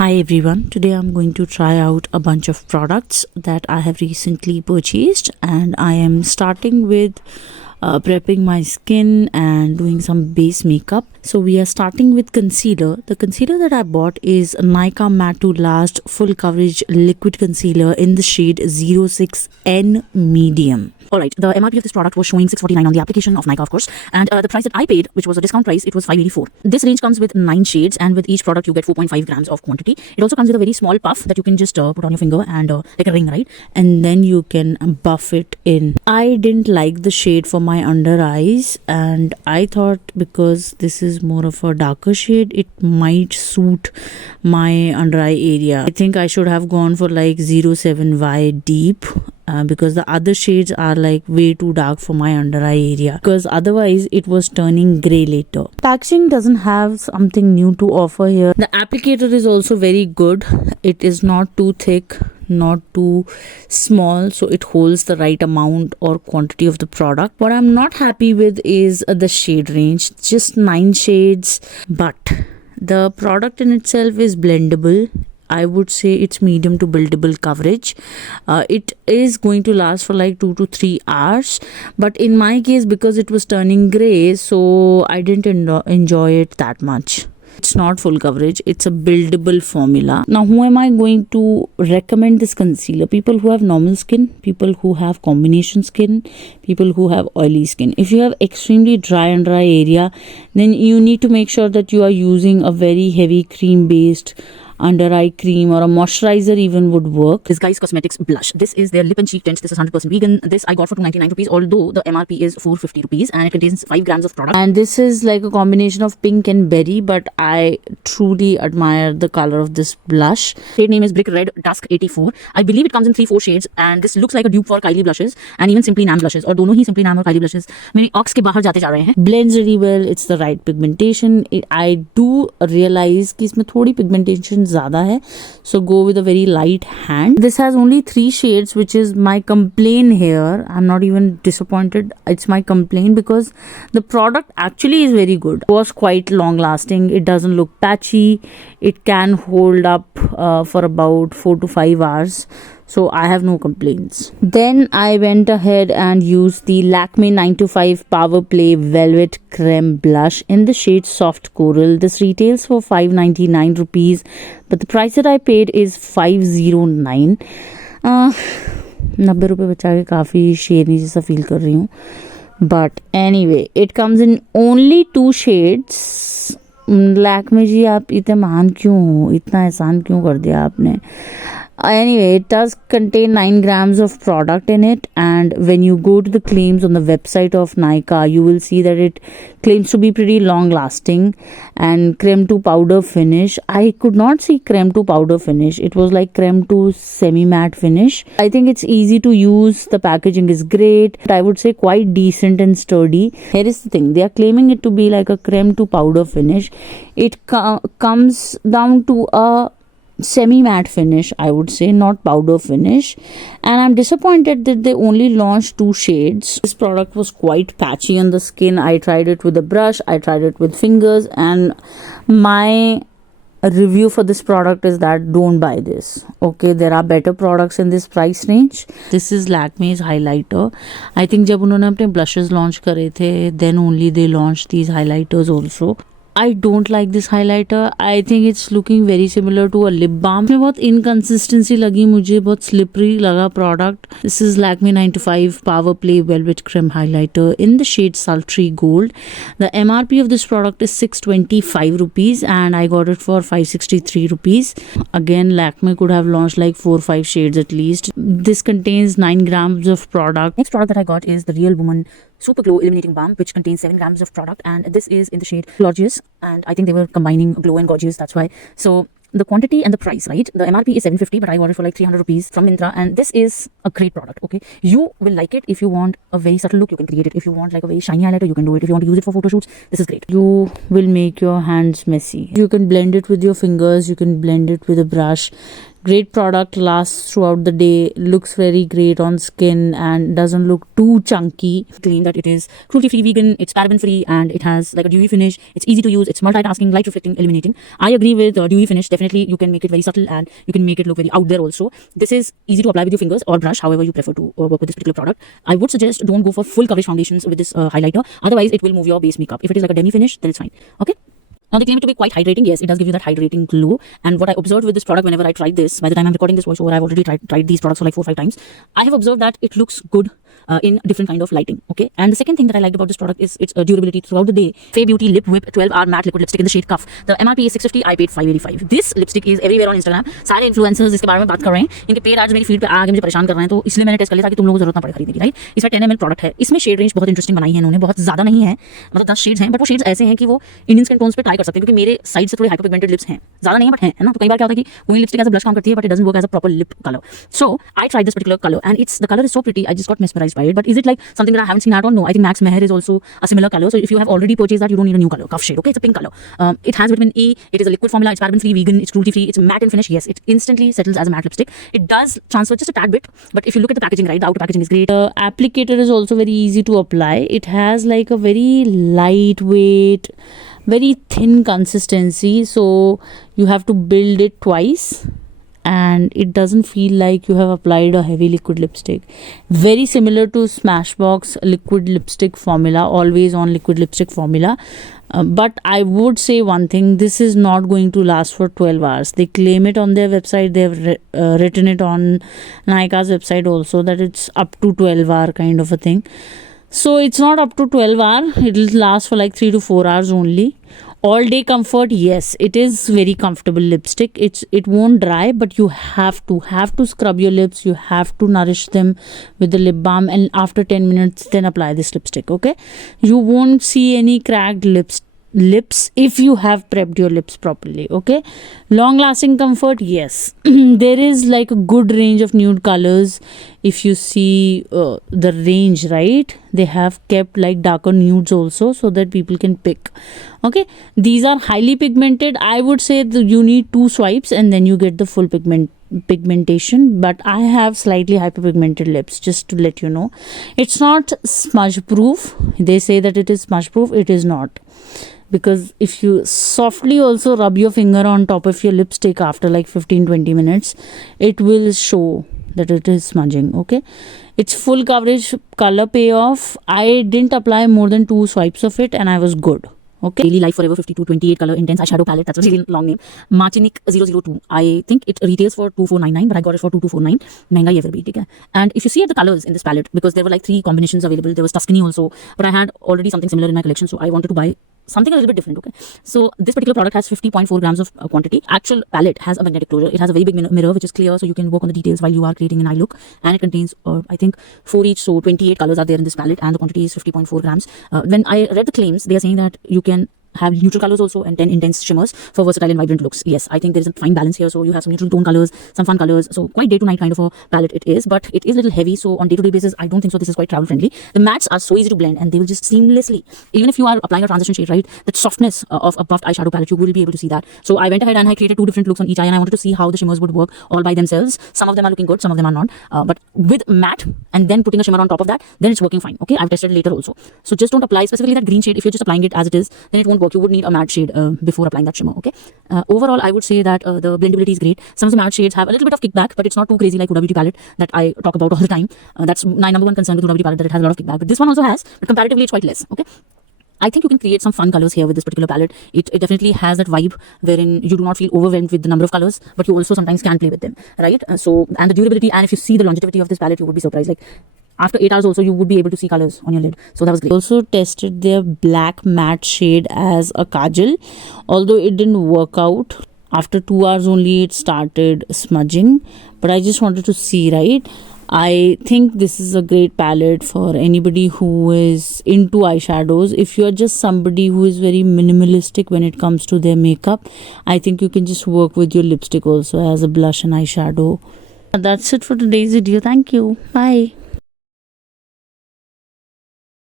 Hi everyone, today I'm going to try out a bunch of products that I have recently purchased, and I am starting with prepping my skin and doing some base makeup. So we are starting with concealer. The concealer that I bought is Nykaa Matte to Last Full Coverage Liquid Concealer in the shade 06N Medium. Alright, the MRP of this product was showing $649 on the application of Nykaa, of course, and the price that I paid, which was a discount price, it was $584. This range comes with 9 shades, and with each product you get 4.5 grams of quantity. It also comes with a very small puff that you can just put on your finger and like a ring, right? And then you can buff it in. I didn't like the shade for my under eyes, and I thought because this is more of a darker shade, it might suit my under eye area. I think I should have gone for like 07Y Deep. Because the other shades are like way too dark for my under eye area, because otherwise it was turning grey later. Packaging doesn't have something new to offer here. The applicator is also very good. It is not too thick, not too small, so it holds the right amount or quantity of the product. What I'm not happy with is the shade range, just 9 shades, but the product in itself is blendable. I would say it's medium to buildable coverage. It is going to last for like 2 to 3 hours, but in my case, because it was turning grey, so I didn't enjoy it that much. It's not full coverage, it's a buildable formula. Now, who am I going to recommend this concealer? People who have normal skin, people who have combination skin, people who have oily skin. If you have extremely dry under eye area, then you need to make sure that you are using a very heavy cream based under eye cream, or a moisturizer even would work. This Guys Cosmetics blush. This is their lip and cheek tints. This is 100% vegan. This I got for 299 rupees, although the MRP is 450 rupees, and it contains 5 grams of product. And this is like a combination of pink and berry, but I truly admire the color of this blush. Shade name is Brick Red Dusk 84. I believe it comes in 3-4 shades, and this looks like a dupe for Kylie blushes and even Simply Nam blushes, or दोनों ही Simply Nam और Kylie blushes मेरे aux के बाहर जाते जा रहे हैं. Blends really well. It's the right pigmentation. I do realize कि इसमें थोड़ी pigmentation ज़्यादा है, so go with a very light hand. This has only 3 shades, which is my complaint here. I'm not even disappointed. It's my complaint because the product actually is very good. It was quite long lasting. It doesn't look patchy. It can hold up for about 4 to 5 hours. So I have no complaints. Then I went ahead and used the Lakme 925 Power Play Velvet Creme Blush in the shade Soft Coral. This retails for 599 rupees, but the price that I paid is 509. 90 रुपये बचा के काफ़ी शेरनी जैसा feel कर रही हूँ. But anyway, it comes in only 2 shades. Lakme जी आप इतने महान क्यों हो, इतना एहसान क्यों कर दिया आपने? Anyway, it does contain 9 grams of product in it, and when you go to the claims on the website of Nykaa, you will see that it claims to be pretty long lasting and creme to powder finish. I could not see creme to powder finish. It was like creme to semi matte finish. I think it's easy to use. The packaging is great. I would say quite decent and sturdy. Here is the thing. They are claiming it to be like a creme to powder finish. It comes down to a semi-matte finish, I would say, not powder finish, and I'm disappointed that they only launched 2 shades. This product was quite patchy on the skin. I tried it with a brush, I tried it with fingers, and my review for this product is that don't buy this. Okay, there are better products in this price range. This is Lakme's highlighter. I think जब उन्होंने अपने blushes launch करे थे, then only they launched these highlighters also. I don't like this highlighter. I think it's looking very similar to a lip balm. इसमें बहुत inconsistency लगी मुझे, बहुत slippery लगा product. This is Lakme 925 Power Play Velvet Creme Highlighter in the shade Sultry Gold. The MRP of this product is 625 rupees, and I got it for 563 rupees. Again, Lakme could have launched like 4 or 5 shades at least. This contains 9 grams of product. Next product that I got is the Real Woman Super Glow Illuminating Balm, which contains 7 grams of product, and this is in the shade Gorgeous, and I think they were combining glow and gorgeous, that's why. So the quantity and the price, right? The MRP is 750, but I got it for like 300 rupees from Myntra, and this is a great product, okay? You will like it. If you want a very subtle look, you can create it. If you want like a very shiny highlighter, you can do it. If you want to use it for photo shoots, this is great. You will make your hands messy. You can blend it with your fingers, you can blend it with a brush. Great product, lasts throughout the day, looks very great on skin and doesn't look too chunky. Claim that it is cruelty free vegan, it's paraben free, and it has like a dewy finish. It's easy to use, it's multitasking, light reflecting, illuminating. I agree with dewy finish. Definitely you can make it very subtle and you can make it look very out there also. This is easy to apply with your fingers or brush, however you prefer to work with this particular product. I would suggest don't go for full coverage foundations with this highlighter, otherwise it will move your base makeup. If it is like a demi finish, then it's fine. Okay. Now they claim it to be quite hydrating. Yes, it does give you that hydrating glow. And what I observed with this product whenever I tried this, by the time I'm recording this voiceover, I've already tried these products for like 4 or 5 times. I have observed that it looks good in different kind of lighting. Okay. And the second thing that I liked about this product is its durability throughout the day. Fair Beauty Lip Whip 12-hour matte liquid lipstick in the shade Cuff. The MRP is 650. I paid 585. This lipstick is everywhere on Instagram. सारे influencers इसके बारे में बात कर रहे हैं. इनके paid ads मेरी फीड पे आगे मुझे परेशान कर रहे हैं, तो इसलिए मैंने टेस्ट कर लिया ताकि तुम लोगों को जरूरत ना पड़े खरीदने की. राइट. इसमें 10 ml प्रोडक्ट है. इसमें शेड रेंज बहुत इंटरेस्टिंग बनाई है इन्होंने. बहुत ज्यादा नहीं है, मतलब 10 शेड्स हैं, बट वो शेड्स ऐसे हैं कि वो इंडियन स्किन टोन्स पे ट्राई कर सकते हैं, क्योंकि मेरे साइड से थोड़े हाइपर पिगमेंटेड लिप्स हैं. ज्यादा नहीं है बट है ना. तो कई बार क्या होता है कि कोई लिपस्टिक एज अ ब्लश काम करती है, but it doesn't work as a proper lip colour. So I tried this particular colour and the colour is so pretty. I just got mesmerized by it. But is it like something that I haven't seen at all? No. I think Max Meher is also a similar color. So if you have already purchased that, you don't need a new color. Cuff shade. Okay, it's a pink color. It has vitamin E. It is a liquid formula. It's paraben free, vegan. It's cruelty free. It's matte in finish. Yes, it instantly settles as a matte lipstick. It does transfer just a tad bit, but if you look at the packaging, right, the outer packaging is great. The applicator is also very easy to apply. It has like a very lightweight, very thin consistency, so you have to build it twice and it doesn't feel like you have applied a heavy liquid lipstick. Very similar to Smashbox liquid lipstick formula, always on liquid lipstick formula. But I would say one thing, this is not going to last for 12 hours. They claim it on their website. They have written it on Nykaa's website also, that it's up to 12-hour kind of a thing. So it's not up to 12 hours. It will last for like 3 to 4 hours only. All day comfort, yes, it is very comfortable lipstick. It won't dry, but you have to scrub your lips. You have to nourish them with the lip balm, and after 10 minutes then apply this lipstick. Okay, you won't see any cracked lips if you have prepped your lips properly. Okay, long lasting comfort, yes. There is like a good range of nude colors. If you see the range, right, they have kept like darker nudes also, so that people can pick. Okay, these are highly pigmented. I would say that you need 2 swipes and then you get the full pigmentation, but I have slightly hyperpigmented lips, just to let you know. It's not smudge proof. They say that it is smudge proof. It is not, because if you softly also rub your finger on top of your lipstick after like 15-20 minutes, it will show that it is smudging. Okay, it's full coverage, color payoff. I didn't apply more than 2 swipes of it and I was good. Okay, Daily Life Forever 5228 color intense eyeshadow palette. That's a really long name. Martinique 002. I think it retails for 2499, but I got it for 2249. महंगा ही है फिर भी, ठीक है. And if you see at the colors in this palette, because there were like 3 combinations available. There was Tuscany also, but I had already something similar in my collection, so I wanted to buy something a little bit different. Okay, so this particular product has 50.4 grams of quantity. Actual palette has a magnetic closure. It has a very big mirror which is clear, so you can work on the details while you are creating an eye look. And it contains I think 4 each, so 28 colors are there in this palette, and the quantity is 50.4 grams. When I read the claims, they are saying that you can have neutral colors also and 10 intense shimmers for versatile and vibrant looks. Yes, I think there is a fine balance here. So you have some neutral tone colors, some fun colors. So quite day to night kind of a palette it is, but it is a little heavy. So on day-to-day basis, I don't think so this is quite travel friendly. The mattes are so easy to blend and they will just seamlessly, even if you are applying a transition shade, right, that softness of a buffed eyeshadow palette, you will be able to see that. So I went ahead and I created 2 different looks on each eye, and I wanted to see how the shimmers would work all by themselves. Some of them are looking good, some of them are not. But with matte and then putting a shimmer on top of that, then it's working fine. Okay, I've tested it later also. So just don't apply specifically that green shade. If you're just applying it as it is, then it won't work. You would need a matte shade before applying that shimmer. Okay, overall I would say that the blendability is great. Some of the matte shades have a little bit of kickback, but it's not too crazy like Huda Beauty palette that I talk about all the time. That's my number one concern with Huda Beauty palette, that it has a lot of kickback, but this one also has, but comparatively it's quite less. Okay, I think you can create some fun colors here with this particular palette. It definitely has that vibe wherein you do not feel overwhelmed with the number of colors, but you also sometimes can play with them, right? And the durability, and if you see the longevity of this palette, you would be surprised. Like after 8 hours also, you would be able to see colors on your lid. So that was great. Also tested their black matte shade as a kajal, although it didn't work out. After 2 hours only, it started smudging, but I just wanted to see, right? I think this is a great palette for anybody who is into eyeshadows. If you are just somebody who is very minimalistic when it comes to their makeup, I think you can just work with your lipstick also as a blush and eyeshadow. That's it for today's video. Thank you. Bye.